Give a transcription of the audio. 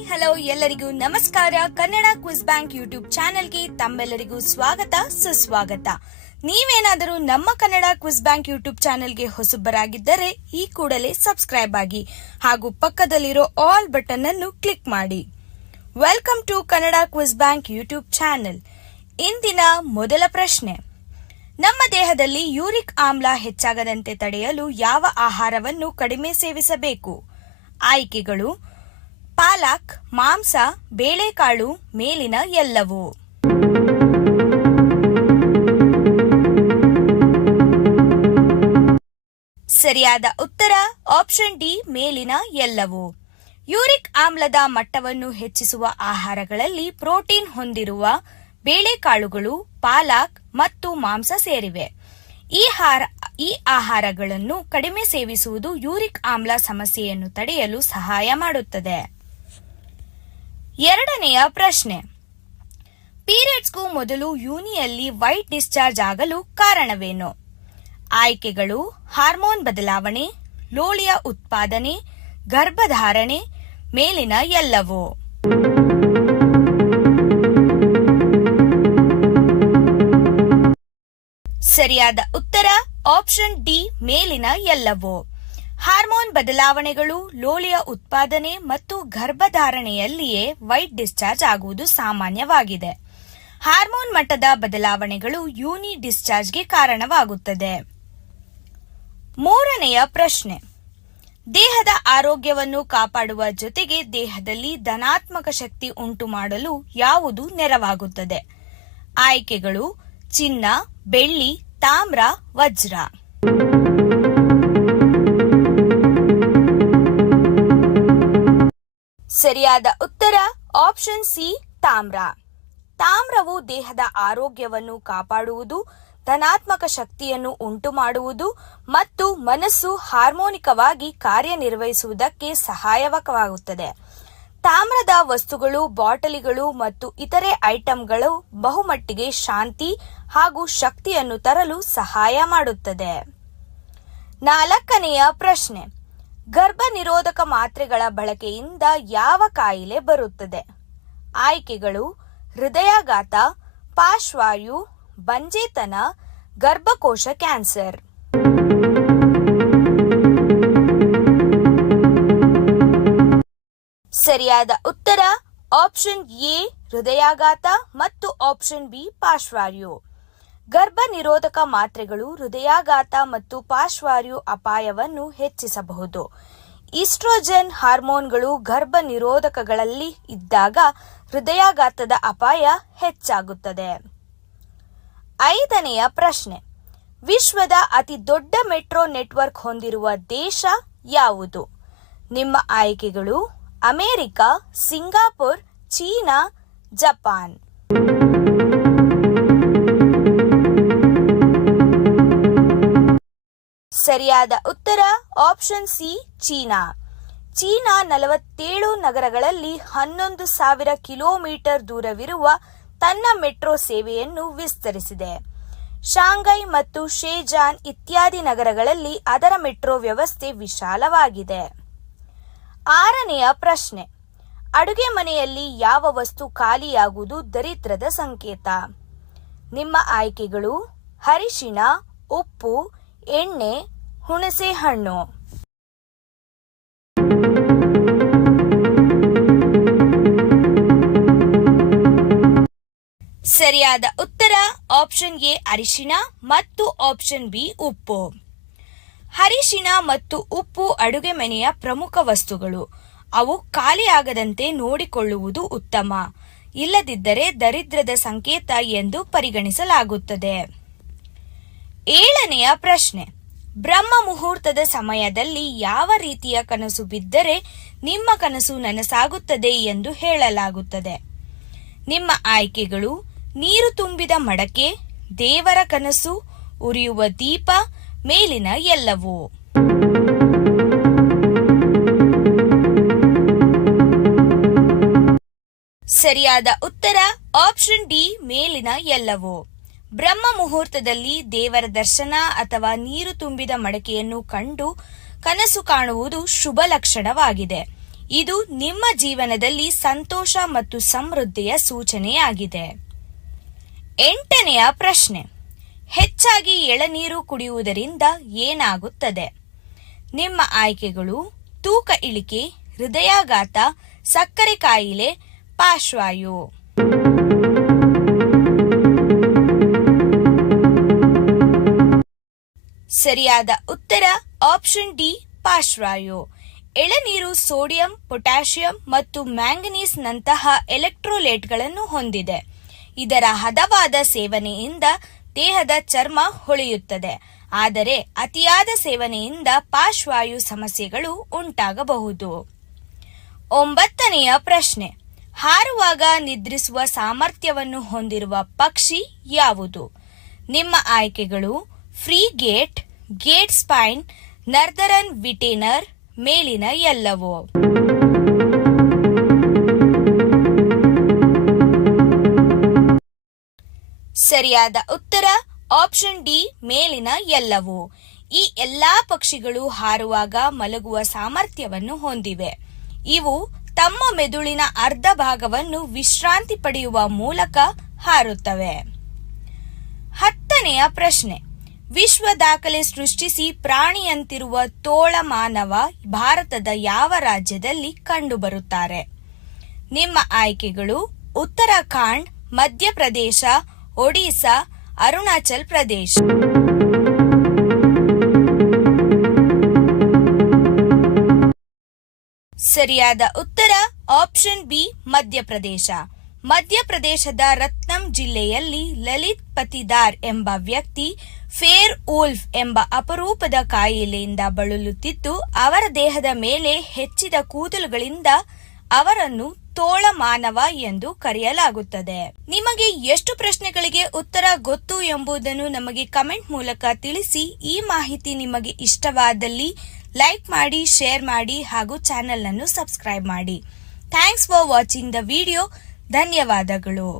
Hi hello ಎಲ್ಲರಿಗೂ ನಮಸ್ಕಾರ. Kannada quiz bank YouTube ಚಾನೆಲ್ಗೆ ತಮ್ಮೆಲ್ಲರಿಗೂ ಸ್ವಾಗತ ಸುಸ್ವಾಗತ. ನೀವೇನಾದರೂ ನಮ್ಮ ಕನ್ನಡ ಕ್ವಿಜ್ ಬ್ಯಾಂಕ್ ಯೂಟ್ಯೂಬ್ ಚಾನೆಲ್ಗೆ ಹೊಸಬರಾಗಿದ್ದರೆ ಈ ಕೂಡಲೇ ಸಬ್ಸ್ಕ್ರೈಬ್ ಆಗಿ ಹಾಗೂ ಪಕ್ಕದಲ್ಲಿರೋ ಆಲ್ ಬಟನ್ ಅನ್ನು ಕ್ಲಿಕ್ ಮಾಡಿ. Welcome to Kannada quiz bank YouTube channel. ಇಂದಿನ ಮೊದಲ ಪ್ರಶ್ನೆ, ನಮ್ಮ ದೇಹದಲ್ಲಿ ಯೂರಿಕ್ ಆಮ್ಲ ಹೆಚ್ಚಾಗದಂತೆ ತಡೆಯಲು ಯಾವ ಆಹಾರವನ್ನು ಕಡಿಮೆ ಸೇವಿಸಬೇಕು? ಆಯ್ಕೆಗಳು: ಪಾಲಕ್, ಮಾಂಸ, ಬೇಳೆಕಾಳು, ಮೇಲಿನ ಎಲ್ಲವೂ. ಸರಿಯಾದ ಉತ್ತರ ಆಪ್ಷನ್ ಡಿ, ಮೇಲಿನ ಎಲ್ಲವೂ. ಯೂರಿಕ್ ಆಮ್ಲದ ಮಟ್ಟವನ್ನು ಹೆಚ್ಚಿಸುವ ಆಹಾರಗಳಲ್ಲಿ ಪ್ರೋಟೀನ್ ಹೊಂದಿರುವ ಬೇಳೆಕಾಳುಗಳು, ಪಾಲಕ್ ಮತ್ತು ಮಾಂಸ ಸೇರಿವೆ. ಈ ಆಹಾರಗಳನ್ನು ಕಡಿಮೆ ಸೇವಿಸುವುದು ಯೂರಿಕ್ ಆಮ್ಲ ಸಮಸ್ಯೆಯನ್ನು ತಡೆಯಲು ಸಹಾಯ ಮಾಡುತ್ತದೆ. ಎರಡನೆಯ ಪ್ರಶ್ನೆ, ಪೀರಿಯಡ್ಸ್ಗೂ ಮೊದಲು ಯೋನಿಯಲ್ಲಿ ವೈಟ್ ಡಿಸ್ಚಾರ್ಜ್ ಆಗಲು ಕಾರಣವೇನು? ಆಯ್ಕೆಗಳು: ಹಾರ್ಮೋನ್ ಬದಲಾವಣೆ, ಲೋಳಿಯ ಉತ್ಪಾದನೆ, ಗರ್ಭಧಾರಣೆ, ಮೇಲಿನ ಎಲ್ಲವೂ. ಸರಿಯಾದ ಉತ್ತರ ಆಪ್ಷನ್ ಡಿ, ಮೇಲಿನ ಎಲ್ಲವೂ. ಹಾರ್ಮೋನ್ ಬದಲಾವಣೆಗಳು, ಲೋಳಿಯ ಉತ್ಪಾದನೆ ಮತ್ತು ಗರ್ಭಧಾರಣೆಯಲ್ಲಿಯೇ ವೈಟ್ ಡಿಸ್ಚಾರ್ಜ್ ಆಗುವುದು ಸಾಮಾನ್ಯವಾಗಿದೆ. ಹಾರ್ಮೋನ್ ಮಟ್ಟದ ಬದಲಾವಣೆಗಳು ಯೋನಿ ಡಿಸ್ಚಾರ್ಜ್ಗೆ ಕಾರಣವಾಗುತ್ತದೆ. ಮೂರನೆಯ ಪ್ರಶ್ನೆ, ದೇಹದ ಆರೋಗ್ಯವನ್ನು ಕಾಪಾಡುವ ಜೊತೆಗೆ ದೇಹದಲ್ಲಿ ಧನಾತ್ಮಕ ಶಕ್ತಿ ಉಂಟು ಮಾಡಲು ಯಾವುದು ನೆರವಾಗುತ್ತದೆ? ಆಯ್ಕೆಗಳು: ಚಿನ್ನ, ಬೆಳ್ಳಿ, ತಾಮ್ರ, ವಜ್ರ. ಸರಿಯಾದ ಉತ್ತರ ಆಪ್ಷನ್ ಸಿ, ತಾಮ್ರ. ತಾಮ್ರವು ದೇಹದ ಆರೋಗ್ಯವನ್ನು ಕಾಪಾಡುವುದು, ಧನಾತ್ಮಕ ಶಕ್ತಿಯನ್ನು ಉಂಟು ಮಾಡುವುದು ಮತ್ತು ಮನಸ್ಸು ಹಾರ್ಮೋನಿಕವಾಗಿ ಕಾರ್ಯನಿರ್ವಹಿಸುವುದಕ್ಕೆ ಸಹಾಯಕವಾಗುತ್ತದೆ. ತಾಮ್ರದ ವಸ್ತುಗಳು, ಬಾಟಲಿಗಳು ಮತ್ತು ಇತರೆ ಐಟಂಗಳು ಬಹುಮಟ್ಟಿಗೆ ಶಾಂತಿ ಹಾಗೂ ಶಕ್ತಿಯನ್ನು ತರಲು ಸಹಾಯ ಮಾಡುತ್ತದೆ. ನಾಲ್ಕನೆಯ ಪ್ರಶ್ನೆ, ಗರ್ಭ ನಿರೋಧಕ ಮಾತ್ರೆಗಳ ಬಳಕೆಯಿಂದ ಯಾವ ಕಾಯಿಲೆ ಬರುತ್ತದೆ? ಆಯ್ಕೆಗಳು: ಹೃದಯಾಘಾತ, ಪಾರ್ಶ್ವವಾಯು, ಬಂಜೆತನ, ಗರ್ಭಕೋಶ ಕ್ಯಾನ್ಸರ್. ಸರಿಯಾದ ಉತ್ತರ ಆಪ್ಷನ್ ಎ, ಹೃದಯಾಘಾತ ಮತ್ತು ಆಪ್ಷನ್ ಬಿ, ಪಾರ್ಶ್ವವಾಯು. ಗರ್ಭ ನಿರೋಧಕ ಮಾತ್ರೆಗಳು ಹೃದಯಾಘಾತ ಮತ್ತು ಪಾರ್ಶ್ವವಾಯು ಅಪಾಯವನ್ನು ಹೆಚ್ಚಿಸಬಹುದು. ಈಸ್ಟ್ರೋಜನ್ ಹಾರ್ಮೋನ್ಗಳು ಗರ್ಭ ನಿರೋಧಕಗಳಲ್ಲಿ ಇದ್ದಾಗ ಹೃದಯಾಘಾತದ ಅಪಾಯ ಹೆಚ್ಚಾಗುತ್ತದೆ. ಐದನೆಯ ಪ್ರಶ್ನೆ, ವಿಶ್ವದ ಅತಿ ದೊಡ್ಡ ಮೆಟ್ರೋ ನೆಟ್ವರ್ಕ್ ಹೊಂದಿರುವ ದೇಶ ಯಾವುದು? ನಿಮ್ಮ ಆಯ್ಕೆಗಳು: ಅಮೆರಿಕ, ಸಿಂಗಾಪುರ್, ಚೀನಾ, ಜಪಾನ್. ಸರಿಯಾದ ಉತ್ತರ ಆಪ್ಷನ್ ಸಿ, ಚೀನಾ. ಚೀನಾ 47 ನಗರಗಳಲ್ಲಿ 11,000 ಕಿಲೋಮೀಟರ್ ದೂರವಿರುವ ತನ್ನ ಮೆಟ್ರೋ ಸೇವೆಯನ್ನು ವಿಸ್ತರಿಸಿದೆ. ಶಾಂಘೈ ಮತ್ತು ಶೇಜಾನ್ ಇತ್ಯಾದಿ ನಗರಗಳಲ್ಲಿ ಅದರ ಮೆಟ್ರೋ ವ್ಯವಸ್ಥೆ ವಿಶಾಲವಾಗಿದೆ. ಆರನೆಯ ಪ್ರಶ್ನೆ, ಅಡುಗೆ ಮನೆಯಲ್ಲಿ ಯಾವ ವಸ್ತು ಖಾಲಿಯಾಗುವುದು ದರಿದ್ರದ ಸಂಕೇತ? ನಿಮ್ಮ ಆಯ್ಕೆಗಳು: ಅರಿಶಿಣ, ಉಪ್ಪು, ಎಣ್ಣೆ, ಹುಣಸೆ ಹಣ್ಣು. ಸರಿಯಾದ ಉತ್ತರ ಆಪ್ಷನ್ ಎ, ಅರಿಶಿಣ ಮತ್ತು ಆಪ್ಷನ್ ಬಿ, ಉಪ್ಪು. ಅರಿಶಿಣ ಮತ್ತು ಉಪ್ಪು ಅಡುಗೆ ಮನೆಯ ಪ್ರಮುಖ ವಸ್ತುಗಳು. ಅವು ಖಾಲಿಯಾಗದಂತೆ ನೋಡಿಕೊಳ್ಳುವುದು ಉತ್ತಮ. ಇಲ್ಲದಿದ್ದರೆ ದರಿದ್ರದ ಸಂಕೇತ ಎಂದು ಪರಿಗಣಿಸಲಾಗುತ್ತದೆ. ಏಳನೆಯ ಪ್ರಶ್ನೆ, ಬ್ರಹ್ಮ ಮುಹೂರ್ತದ ಸಮಯದಲ್ಲಿ ಯಾವ ರೀತಿಯ ಕನಸು ಬಿದ್ದರೆ ನಿಮ್ಮ ಕನಸು ನನಸಾಗುತ್ತದೆ ಎಂದು ಹೇಳಲಾಗುತ್ತದೆ? ನಿಮ್ಮ ಆಯ್ಕೆಗಳು: ನೀರು ತುಂಬಿದ ಮಡಕೆ, ದೇವರ ಕನಸು, ಉರಿಯುವ ದೀಪ, ಮೇಲಿನ ಎಲ್ಲವೂ. ಸರಿಯಾದ ಉತ್ತರ ಆಪ್ಷನ್ ಡಿ, ಮೇಲಿನ ಎಲ್ಲವೂ. ಬ್ರಹ್ಮ ಮುಹೂರ್ತದಲ್ಲಿ ದೇವರ ದರ್ಶನ ಅಥವಾ ನೀರು ತುಂಬಿದ ಮಡಕೆಯನ್ನು ಕಂಡು ಕನಸು ಕಾಣುವುದು ಶುಭ ಲಕ್ಷಣವಾಗಿದೆ. ಇದು ನಿಮ್ಮ ಜೀವನದಲ್ಲಿ ಸಂತೋಷ ಮತ್ತು ಸಮೃದ್ಧಿಯ ಸೂಚನೆಯಾಗಿದೆ. 8ನೆಯ ಪ್ರಶ್ನೆ, ಹೆಚ್ಚಾಗಿ ಎಳನೀರು ಕುಡಿಯುವುದರಿಂದ ಏನಾಗುತ್ತದೆ? ನಿಮ್ಮ ಆಯ್ಕೆಗಳು ತೂಕ ಇಳಿಕೆ, ಹೃದಯಾಘಾತ, ಸಕ್ಕರೆ ಕಾಯಿಲೆ, ಪಾರ್ಶ್ವವಾಯು. ಸರಿಯಾದ ಉತ್ತರ ಆಪ್ಷನ್ ಡಿ, ಪಾರ್ಶ್ವವಾಯು. ಎಳನೀರು ಸೋಡಿಯಂ, ಪೊಟ್ಯಾಷಿಯಂ ಮತ್ತು ಮ್ಯಾಂಗನೀಸ್ ನಂತಹ ಎಲೆಕ್ಟ್ರೋಲೈಟ್ಗಳನ್ನು ಹೊಂದಿದೆ. ಇದರ ಹದವಾದ ಸೇವನೆಯಿಂದ ದೇಹದ ಚರ್ಮ ಹೊಳೆಯುತ್ತದೆ. ಆದರೆ ಅತಿಯಾದ ಸೇವನೆಯಿಂದ ಪಾರ್ಶ್ವವಾಯು ಸಮಸ್ಯೆಗಳು ಉಂಟಾಗಬಹುದು. 9ನೆಯ ಪ್ರಶ್ನೆ, ಹಾರುವಾಗ ನಿದ್ರಿಸುವ ಸಾಮರ್ಥ್ಯವನ್ನು ಹೊಂದಿರುವ ಪಕ್ಷಿ ಯಾವುದು? ನಿಮ್ಮ ಆಯ್ಕೆಗಳು ಫ್ರೀಗೇಟ್, ಗೇಟ್ ಸ್ಪೈನ್, ನರ್ದರನ್ ವಿಟೇನರ್, ಮೇಲಿನ ಎಲ್ಲವೋ. ಸರಿಯಾದ ಉತ್ತರ ಆಪ್ಷನ್ ಡಿ, ಮೇಲಿನ ಎಲ್ಲವೂ. ಈ ಎಲ್ಲಾ ಪಕ್ಷಿಗಳು ಹಾರುವಾಗ ಮಲಗುವ ಸಾಮರ್ಥ್ಯವನ್ನು ಹೊಂದಿವೆ. ಇವು ತಮ್ಮ ಮೆದುಳಿನ ಅರ್ಧ ಭಾಗವನ್ನು ವಿಶ್ರಾಂತಿ ಪಡೆಯುವ ಮೂಲಕ ಹಾರುತ್ತವೆ. 10ನೆಯ ಪ್ರಶ್ನೆ, ವಿಶ್ವ ದಾಖಲೆ ಸೃಷ್ಟಿಸಿ ಪ್ರಾಣಿಯಂತಿರುವ ತೋಳಮಾನವ ಭಾರತದ ಯಾವ ರಾಜ್ಯದಲ್ಲಿ ಕಂಡುಬರುತ್ತಾರೆ? ನಿಮ್ಮ ಆಯ್ಕೆಗಳು ಉತ್ತರಾಖಂಡ್, ಮಧ್ಯಪ್ರದೇಶ, ಒಡಿಶಾ, ಅರುಣಾಚಲ್ ಪ್ರದೇಶ. ಸರಿಯಾದ ಉತ್ತರ ಆಪ್ಷನ್ ಬಿ, ಮಧ್ಯಪ್ರದೇಶ. ಮಧ್ಯಪ್ರದೇಶದ ರತ್ನಂ ಜಿಲ್ಲೆಯಲ್ಲಿ ಲಲಿತ್ ಪತಿದಾರ್ ಎಂಬ ವ್ಯಕ್ತಿ ಫೇರ್ ವೂಲ್ಫ್ ಎಂಬ ಅಪರೂಪದ ಕಾಯಿಲೆಯಿಂದ ಬಳಲುತ್ತಿದ್ದು, ಅವರ ದೇಹದ ಮೇಲೆ ಹೆಚ್ಚಿದ ಕೂದಲುಗಳಿಂದ ಅವರನ್ನು ತೋಳಮಾನವ ಎಂದು ಕರೆಯಲಾಗುತ್ತದೆ. ನಿಮಗೆ ಎಷ್ಟು ಪ್ರಶ್ನೆಗಳಿಗೆ ಉತ್ತರ ಗೊತ್ತು ಎಂಬುದನ್ನು ನಮಗೆ ಕಮೆಂಟ್ ಮೂಲಕ ತಿಳಿಸಿ. ಈ ಮಾಹಿತಿ ನಿಮಗೆ ಇಷ್ಟವಾದಲ್ಲಿ ಲೈಕ್ ಮಾಡಿ, ಶೇರ್ ಮಾಡಿ ಹಾಗೂ ಚಾನೆಲ್ ಅನ್ನು ಸಬ್ಸ್ಕ್ರೈಬ್ ಮಾಡಿ. Thanks for watching the video. ಧನ್ಯವಾದಗಳು.